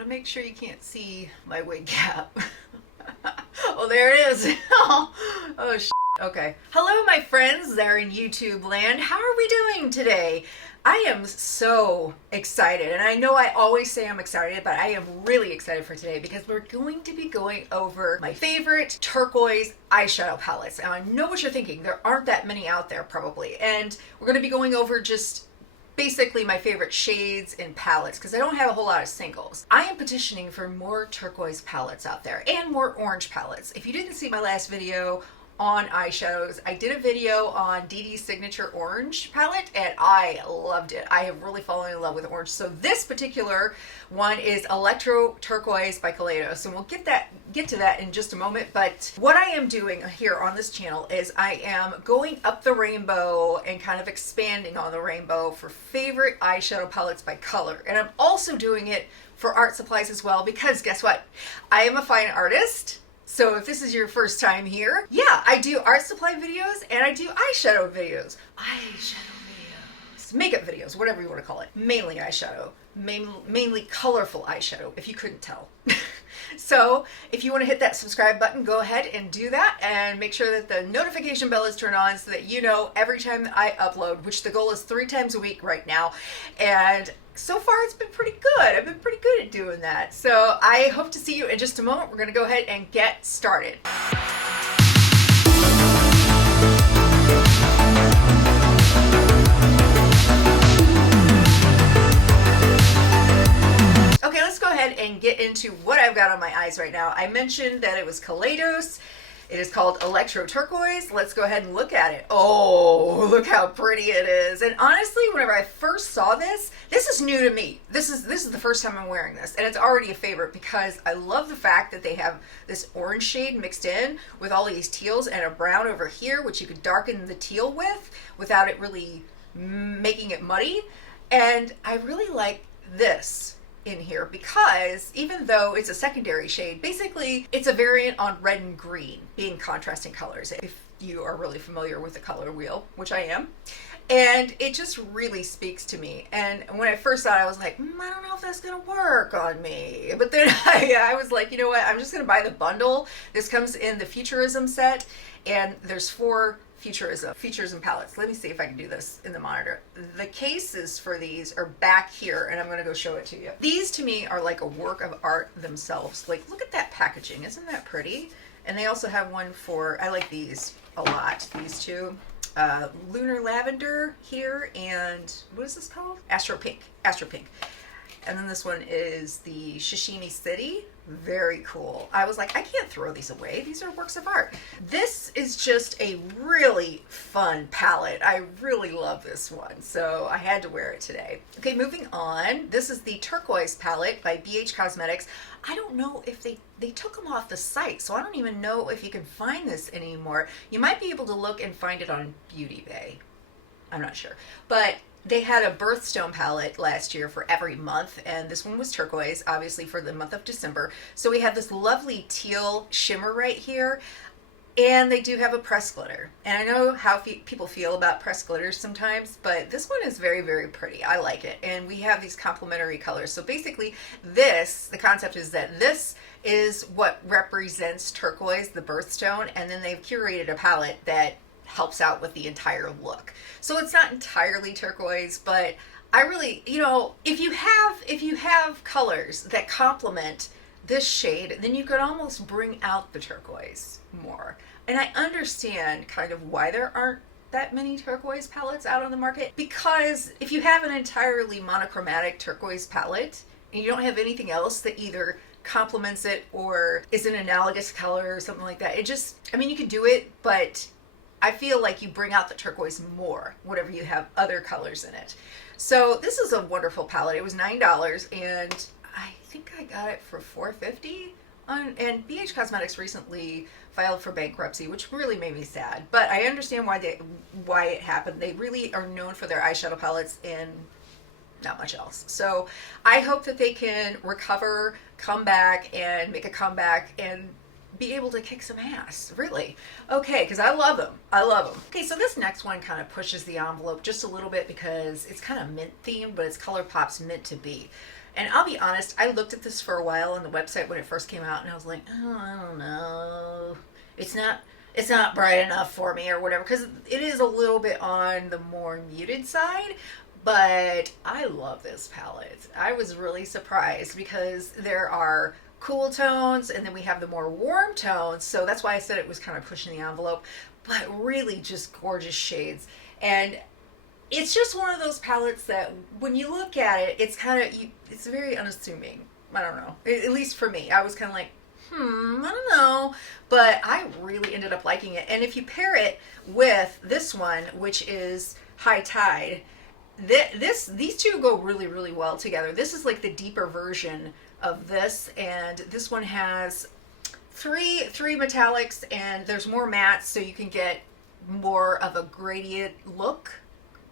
want to make sure you can't see my wig cap. Oh, there it is. Oh, shit. Okay. Hello, my friends there in YouTube land. How are we doing today? I am so excited, and I know I always say I'm excited, but I am really excited for today because we're going to be going over my favorite turquoise eyeshadow palettes. And I know what you're thinking. There aren't that many out there probably. And we're going to be going over just basically my favorite shades and palettes because I don't have a whole lot of singles. I am petitioning for more turquoise palettes out there and more orange palettes. If you didn't see my last video on eyeshadows, I did a video on DD's Signature Orange palette and I loved it. I have really fallen in love with orange. So this particular one is Electro Turquoise by Kaleidos, and we'll get to that in just a moment. But what I am doing here on this channel is I am going up the rainbow and kind of expanding on the rainbow for favorite eyeshadow palettes by color. And I'm also doing it for art supplies as well because guess what? I am a fine artist. So if this is your first time here, yeah, I do art supply videos and I do eyeshadow videos. Makeup videos, whatever you want to call it. Mainly eyeshadow, mainly colorful eyeshadow, if you couldn't tell. So if you want to hit that subscribe button, go ahead and do that and make sure that the notification bell is turned on so that you know every time that I upload, which the goal is 3 times a week right now. And so far it's been pretty good. I've been pretty good at doing that. So I hope to see you in just a moment. We're going to go ahead and get started. Okay, let's go ahead and get into what I've got on my eyes right now. I mentioned that it was Kaleidos. It is called Electro Turquoise. Let's go ahead and look at it. Oh, look how pretty it is. And honestly, whenever I first saw this is new to me. This is the first time I'm wearing this, and it's already a favorite because I love the fact that they have this orange shade mixed in with all these teals and a brown over here, which you could darken the teal with without it really making it muddy. And I really like this in here because even though it's a secondary shade, basically it's a variant on red and green being contrasting colors, if you are really familiar with the color wheel, which I am. And it just really speaks to me. And when I first saw it, I was like, I don't know if that's gonna work on me. But then I was like, you know what, I'm just gonna buy the bundle. This comes in the Futurism set, and there's 4 Futurism palettes. Let me see if I can do this in the monitor. The cases for these are back here, and I'm going to go show it to you. These to me are like a work of art themselves. Like, look at that packaging. Isn't that pretty? And they also have one for, I like these a lot, these two. Lunar Lavender here, and what is this called? Astro Pink. And then this one is the Sashimi City. Very cool. I was like, I can't throw these away. These are works of art. This is just a really fun palette. I really love this one, so I had to wear it today. Okay, moving on. This is the Turquoise palette by BH Cosmetics. I don't know if they took them off the site, so I don't even know if you can find this anymore. You might be able to look and find it on Beauty Bay. I'm not sure. But they had a birthstone palette last year for every month, and this one was turquoise, obviously for the month of December. So we have this lovely teal shimmer right here, and they do have a pressed glitter. And I know how people feel about pressed glitters sometimes, but this one is very, very pretty. I like it. And we have these complementary colors. So basically the concept is that this is what represents turquoise, the birthstone, and then they've curated a palette that helps out with the entire look. So it's not entirely turquoise, but I really, you know, if you have colors that complement this shade, then you could almost bring out the turquoise more. And I understand kind of why there aren't that many turquoise palettes out on the market, because if you have an entirely monochromatic turquoise palette and you don't have anything else that either complements it or is an analogous color or something like that, it just, I mean, you could do it, but I feel like you bring out the turquoise more whenever you have other colors in it. So this is a wonderful palette. It was $9, and I think I got it for $4.50. And BH Cosmetics recently filed for bankruptcy, which really made me sad. But I understand why it happened. They really are known for their eyeshadow palettes and not much else. So I hope that they can recover, come back, and make a comeback and be able to kick some ass, really. Okay, because I love them. I love them. Okay, so this next one kind of pushes the envelope just a little bit because it's kind of mint themed, but it's Colourpop's Meant to Be. And I'll be honest, I looked at this for a while on the website when it first came out, and I was like, oh, I don't know. It's not bright enough for me or whatever, because it is a little bit on the more muted side. But I love this palette. I was really surprised because there are cool tones and then we have the more warm tones. So that's why I said it was kind of pushing the envelope, but really just gorgeous shades. And it's just one of those palettes that when you look at it, it's kind of, it's very unassuming. I don't know. At least for me, I was kind of like, I don't know. But I really ended up liking it. And if you pair it with this one, which is High Tide, these two go really, really well together. This is like the deeper version of this, and this one has three metallics, and there's more mattes, so you can get more of a gradient look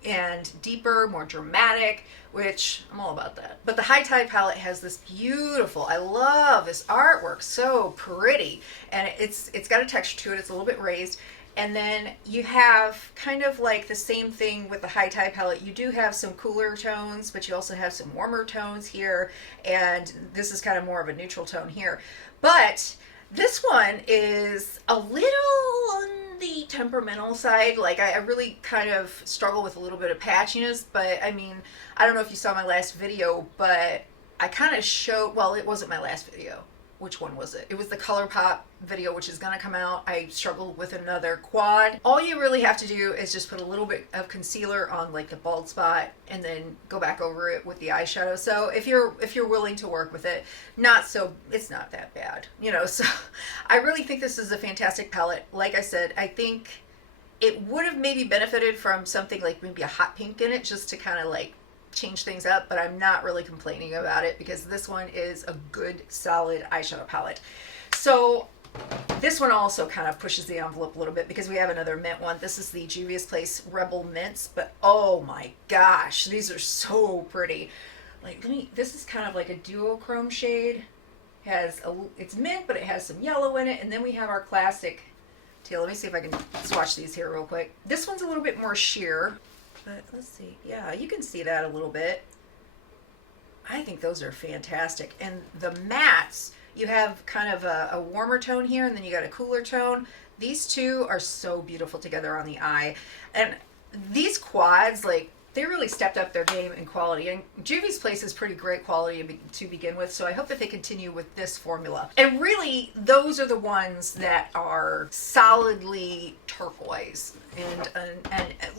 and deeper, more dramatic, which I'm all about that. But the High Tide palette has this beautiful, I love this artwork, so pretty, and it's got a texture to it. It's a little bit raised. And then you have kind of like the same thing with the High Tide palette. You do have some cooler tones, but you also have some warmer tones here. And this is kind of more of a neutral tone here. But this one is a little on the temperamental side. Like I really kind of struggle with a little bit of patchiness. But I mean, I don't know if you saw my last video, but I kind of showed, well, it wasn't my last video. Which one was it? It was the Colourpop video, which is going to come out. I struggled with another quad. All you really have to do is just put a little bit of concealer on like the bald spot and then go back over it with the eyeshadow. So if you're willing to work with it, it's not that bad, you know. So I really think this is a fantastic palette. Like I said, I think it would have maybe benefited from something like maybe a hot pink in it, just to kind of like change things up, but I'm not really complaining about it because this one is a good solid eyeshadow palette. So this one also kind of pushes the envelope a little bit because we have another mint one. This is the Juvia's Place Rebel Mints, but oh my gosh, these are so pretty. Like, this is kind of like a duochrome shade. It's mint, but it has some yellow in it, and then we have our classic teal. Let me see if I can swatch these here real quick. This one's a little bit more sheer. But let's see. Yeah, you can see that a little bit. I think those are fantastic. And the mattes, you have kind of a warmer tone here, and then you got a cooler tone. These two are so beautiful together on the eye. And these quads, like, they really stepped up their game in quality. And Juvia's Place is pretty great quality to begin with, so I hope that they continue with this formula. And really, those are the ones that are solidly turquoise. And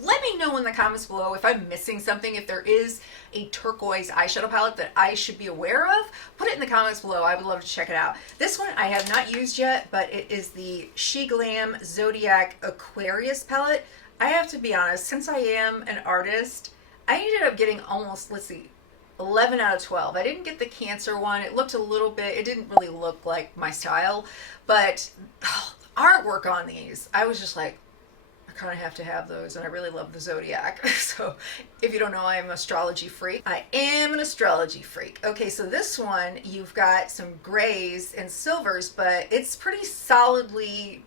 let me know in the comments below if I'm missing something, if there is a turquoise eyeshadow palette that I should be aware of. Put it in the comments below. I would love to check it out. This one I have not used yet, but it is the She Glam Zodiac Aquarius palette. I have to be honest, since I am an artist, I ended up getting almost, 11 out of 12. I didn't get the Cancer one. It looked a little bit, it didn't really look like my style, but artwork on these, I was just like, I kind of have to have those, and I really love the Zodiac. So if you don't know, I'm an astrology freak. I am an astrology freak. Okay, so this one, you've got some grays and silvers, but it's pretty solidly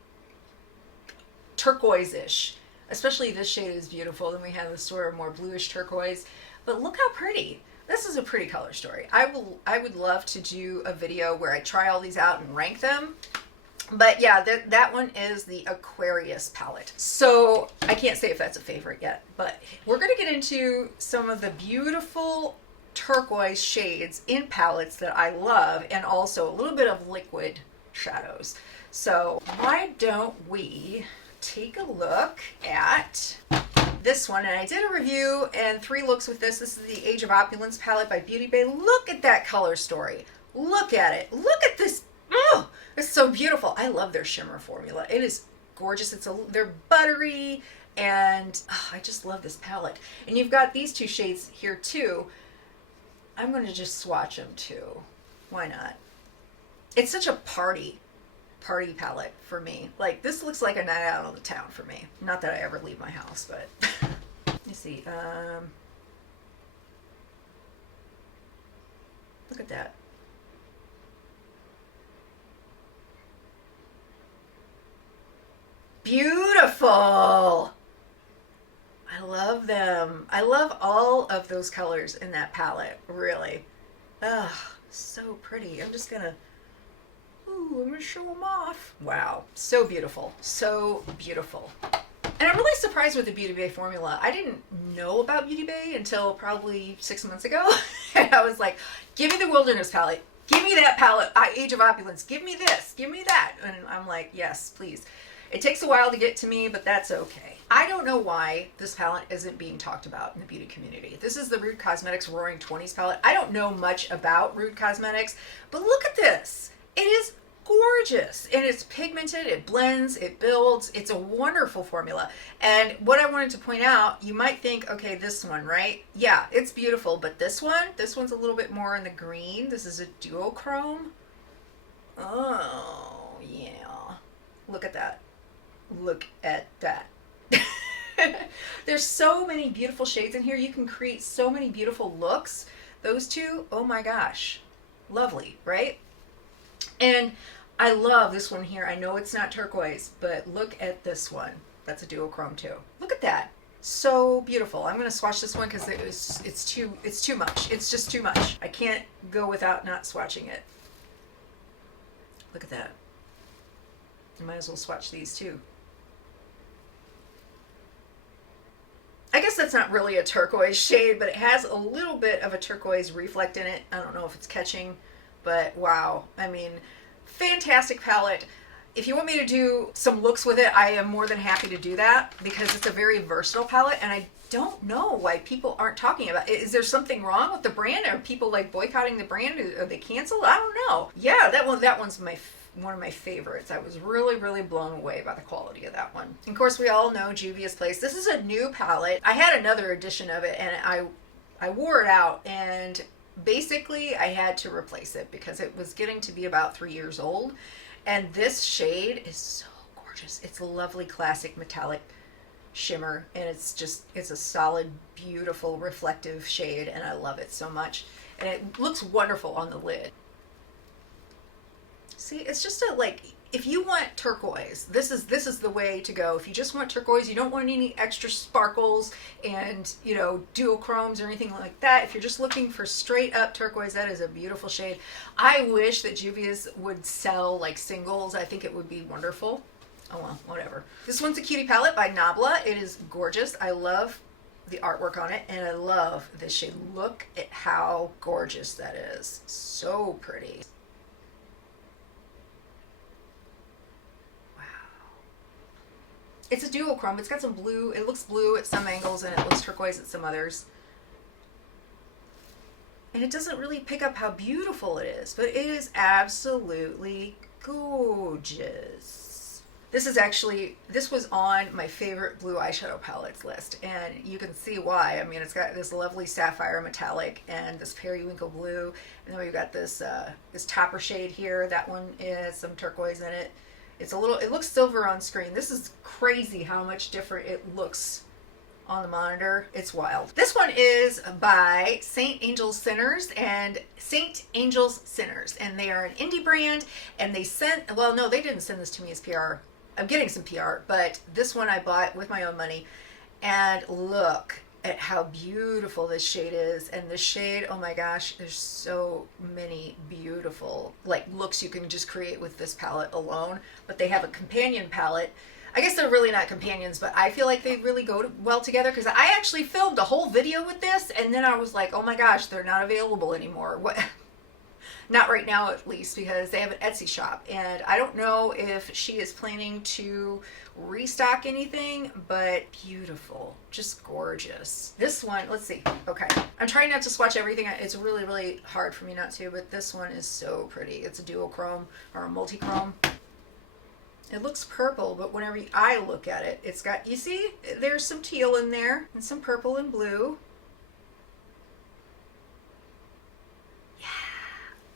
turquoise-ish. Especially this shade is beautiful. Then we have this sort of more bluish turquoise. But look how pretty. This is a pretty color story. I would love to do a video where I try all these out and rank them. But yeah, that one is the Aquarius palette. So I can't say if that's a favorite yet, but we're going to get into some of the beautiful turquoise shades in palettes that I love, and also a little bit of liquid shadows. So why don't we take a look at this one? And I did a review and 3 looks with this. This is the Age of Opulence palette by Beauty Bay. Look at that color story. Look at it. Look at this. Oh, it's so beautiful. I love their shimmer formula. It is gorgeous. They're buttery, and I just love this palette. And you've got these 2 shades here too. I'm going to just swatch them too. Why not? It's such a party palette for me. Like, this looks like a night out on the town for me. Not that I ever leave my house, but let me see. Look at that. Beautiful. I love them. I love all of those colors in that palette, really. Ugh, so pretty. I'm just gonna, ooh, I'm gonna show them off. Wow, so beautiful, so beautiful. And I'm really surprised with the Beauty Bay formula. I didn't know about Beauty Bay until probably 6 months ago. And I was like, give me the Wilderness palette. Give me that palette, Age of Opulence. Give me this, give me that. And I'm like, yes, please. It takes a while to get to me, but that's okay. I don't know why this palette isn't being talked about in the beauty community. This is the Rude Cosmetics Roaring 20s palette. I don't know much about Rude Cosmetics, but look at this. It is gorgeous, and it's pigmented, it blends, it builds. It's a wonderful formula. And what I wanted to point out, you might think, okay, this one, right? Yeah, it's beautiful, but this one's a little bit more in the green. This is a duochrome. Oh, yeah. Look at that. Look at that. There's so many beautiful shades in here. You can create so many beautiful looks. Those two, oh my gosh, lovely, right? And I love this one here. I know it's not turquoise, but look at this one. That's a duochrome too. Look at that. So beautiful. I'm going to swatch this one because it's too much. It's just too much. I can't go without not swatching it. Look at that. I might as well swatch these too. I guess that's not really a turquoise shade, but it has a little bit of a turquoise reflect in it. I don't know if it's catching, but wow. I mean, fantastic palette. If you want me to do some looks with it, I am more than happy to do that because it's a very versatile palette, and I don't know why people aren't talking about it. Is there something wrong with the brand? Are people like boycotting the brand? Are they canceled? I don't know. Yeah, that one's one of my favorites. I was really, really blown away by the quality of that one. And of course, we all know Juvia's Place. This is a new palette. I had another edition of it, and I wore it out, and basically I had to replace it because it was getting to be about 3 years old. And this shade is so gorgeous. It's a lovely classic metallic shimmer, and it's a solid, beautiful, reflective shade, and I love it so much. And it looks wonderful on the lid. See, it's just if you want turquoise, this is the way to go. If you just want turquoise, you don't want any extra sparkles and, duochromes or anything like that. If you're just looking for straight up turquoise, that is a beautiful shade. I wish that Juvia's would sell like singles. I think it would be wonderful. Oh well, whatever. This one's a Cutie palette by Nabla. It is gorgeous. I love the artwork on it, and I love this shade. Look at how gorgeous that is. So pretty. It's a duochrome. It's got some blue. It looks blue at some angles and it looks turquoise at some others. And it doesn't really pick up how beautiful it is, but it is absolutely gorgeous. This was on my favorite blue eyeshadow palettes list, and you can see why. I mean, it's got this lovely sapphire metallic and this periwinkle blue, and then we've got this topper shade here. That one is some turquoise in it. It looks silver on screen. This is crazy how much different it looks on the monitor. It's wild. This one is by St. Angel's Sinners, and they are an indie brand, and they didn't send this to me as PR. I'm getting some PR, but this one I bought with my own money, and look at how beautiful this shade is. And this shade, oh my gosh, there's so many beautiful looks you can just create with this palette alone. But they have a companion palette. I guess they're really not companions, but I feel like they really go well together, because I actually filmed a whole video with this, and then I was like, oh my gosh, they're not available anymore. What? Not right now, at least, because they have an Etsy shop, and I don't know if she is planning to restock anything, but beautiful, just gorgeous. This one, let's see. Okay, I'm trying not to swatch everything. It's really, really hard for me not to, but this one is so pretty. It's a duochrome or a multi-chrome. It looks purple, but whenever I look at it, it's got, you see, there's some teal in there and some purple and blue.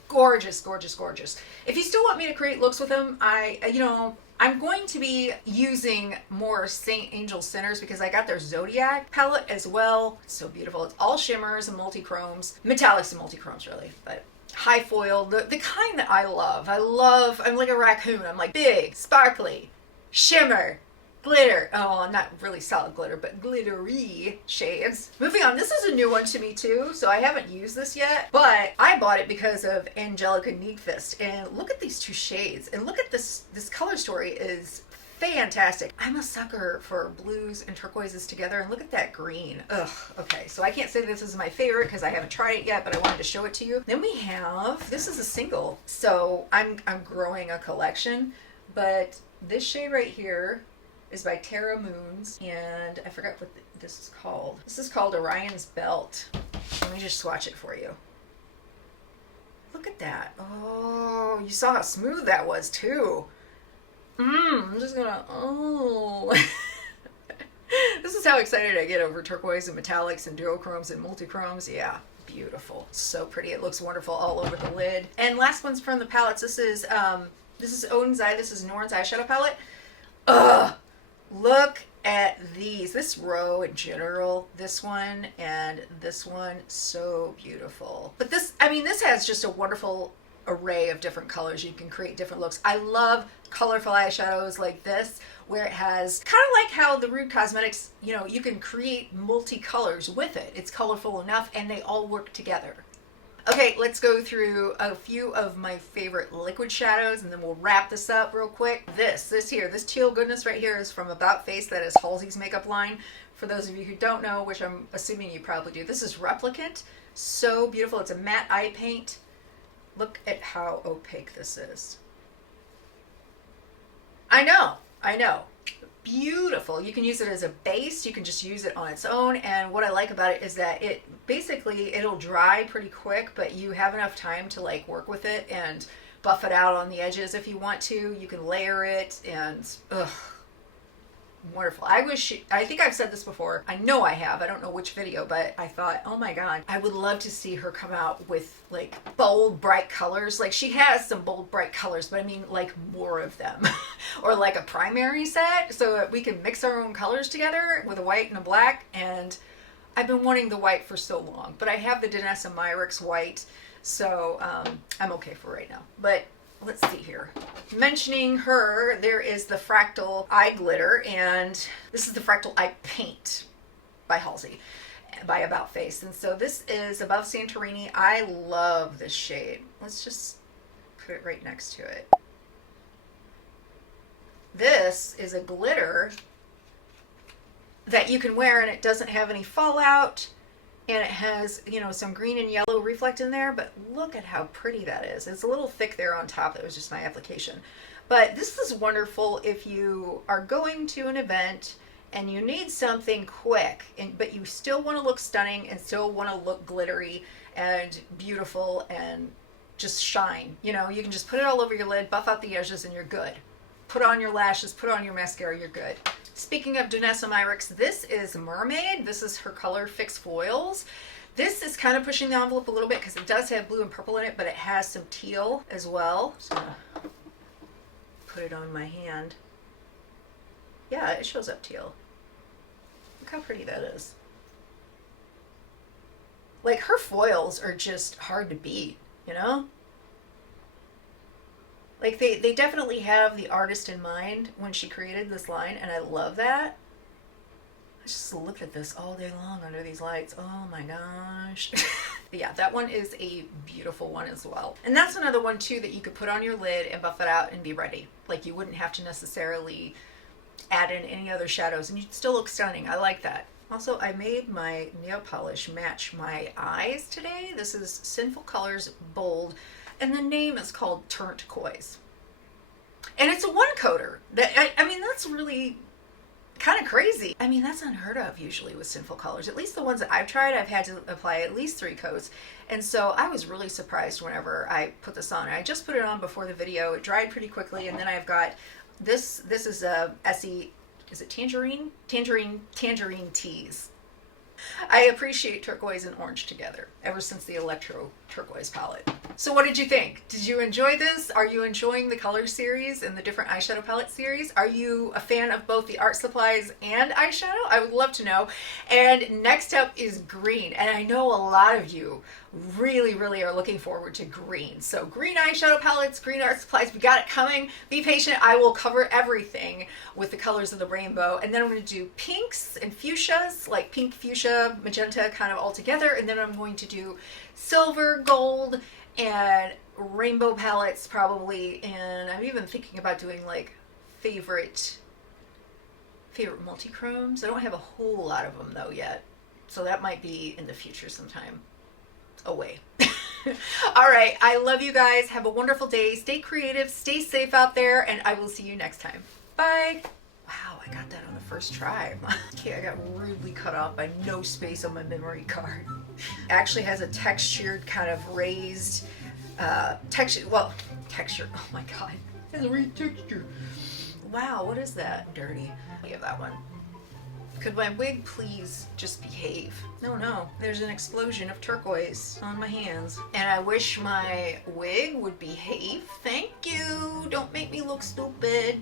Gorgeous, gorgeous, gorgeous. If you still want me to create looks with them, I'm going to be using more St. Angel's Sinners, because I got their Zodiac palette as well. It's so beautiful. It's all shimmers and multi-chromes, metallics and multi-chromes really, but high foil, the kind that I love. I'm like a raccoon. I'm like big, sparkly, shimmer, glitter. Oh, not really solid glitter, but glittery shades. Moving on, this is a new one to me too, so I haven't used this yet, but I bought it because of Angelica Needfist. And look at these two shades, and look at this. This color story is fantastic. I'm a sucker for blues and turquoises together, and look at that green. Ugh, okay, so I can't say this is my favorite because I haven't tried it yet, but I wanted to show it to you. Then we have, this is a single, so I'm growing a collection, but this shade right here is by Terra Moons, and I forgot what this is called. This is called Orion's Belt. Let me just swatch it for you. Look at that. Oh, you saw how smooth that was too. I'm just gonna, oh. This is how excited I get over turquoise and metallics and duochromes and multichromes. Yeah, beautiful. So pretty. It looks wonderful all over the lid. And last one's from the palettes. This is Oden's Eye. This is Norn's eyeshadow palette. Ugh. Look at these. This row in general, this one and this one, so beautiful. But this, I mean, this has just a wonderful array of different colors. You can create different looks. I love colorful eyeshadows like this, where it has kind of like how the Rude Cosmetics, you know, you can create multicolors with it. It's colorful enough and they all work together. Okay, let's go through a few of my favorite liquid shadows and then we'll wrap this up real quick. This teal goodness right here is from About Face. That is Halsey's makeup line. For those of you who don't know, which I'm assuming you probably do, this is Replicant. So beautiful. It's a matte eye paint. Look at how opaque this is. I know. Beautiful. You can use it as a base. You can just use it on its own. And what I like about it is that it basically, it'll dry pretty quick, but you have enough time to like work with it and buff it out on the edges if you want to. You can layer it and wonderful. I think I've said this before. I know I have. I don't know which video, but I thought, oh my God, I would love to see her come out with like bold, bright colors. Like she has some bold, bright colors, but I mean like more of them. Or like a primary set so that we can mix our own colors together with a white and a black. And I've been wanting the white for so long, but I have the Danessa Myricks white, so I'm okay for right now. But let's see here. Mentioning her, there is the Fractal Eye Glitter, and this is the Fractal Eye Paint by Halsey, by About Face. And so this is Above Santorini. I love this shade. Let's just put it right next to it. This is a glitter that you can wear and it doesn't have any fallout. And it has, you know, some green and yellow reflect in there, but look at how pretty that is. It's a little thick there on top. That was just my application. But this is wonderful if you are going to an event and you need something quick, but you still want to look stunning and still want to look glittery and beautiful and just shine. You know, you can just put it all over your lid, buff out the edges, and you're good. Put on your lashes, put on your mascara, you're good. Speaking of Danessa Myricks, this is Mermaid. This is her Color Fix Foils. This is kind of pushing the envelope a little bit because it does have blue and purple in it, but it has some teal as well. Just gonna put it on my hand. Yeah, it shows up teal. Look how pretty that is. Like, her foils are just hard to beat, you know? Like, they definitely have the artist in mind when she created this line, and I love that. I just look at this all day long under these lights. Oh my gosh. Yeah, that one is a beautiful one as well. And that's another one too that you could put on your lid and buff it out and be ready. Like, you wouldn't have to necessarily add in any other shadows and you'd still look stunning. I like that. Also, I made my nail polish match my eyes today. This is Sinful Colors Bold. And the name is called Turquoise. And it's a one coater. I mean, that's really kind of crazy. I mean, that's unheard of usually with Sinful Colors. At least the ones that I've tried, I've had to apply at least 3 coats. And so I was really surprised whenever I put this on. I just put it on before the video. It dried pretty quickly. And then I've got this is a Essie, is it Tangerine? Tangerine Tease. I appreciate turquoise and orange together ever since the Electro turquoise palette. So what did you think? Did you enjoy this? Are you enjoying the color series and the different eyeshadow palette series? Are you a fan of both the art supplies and eyeshadow? I would love to know. And next up is green. And I know a lot of you really are looking forward to green. So green eyeshadow palettes, green art supplies, we got it coming. Be patient. I will cover everything with the colors of the rainbow. And then I'm going to do pinks and fuchsias, like pink, fuchsia, magenta kind of all together. And then I'm going to do silver, gold, and rainbow palettes probably. And I'm even thinking about doing like favorite multi-chromes. I don't have a whole lot of them though yet. So that might be in the future sometime. Away. All right. I love you guys. Have a wonderful day. Stay creative. Stay safe out there. And I will see you next time. Bye. Wow, I got that on the first try. Okay, I got rudely cut off by no space on my memory card. It actually has a textured kind of raised texture. Oh my God. It has a raised texture. Wow, what is that? Dirty. I have that one. Could my wig please just behave? No, there's an explosion of turquoise on my hands. And I wish my wig would behave. Thank you. Don't make me look stupid.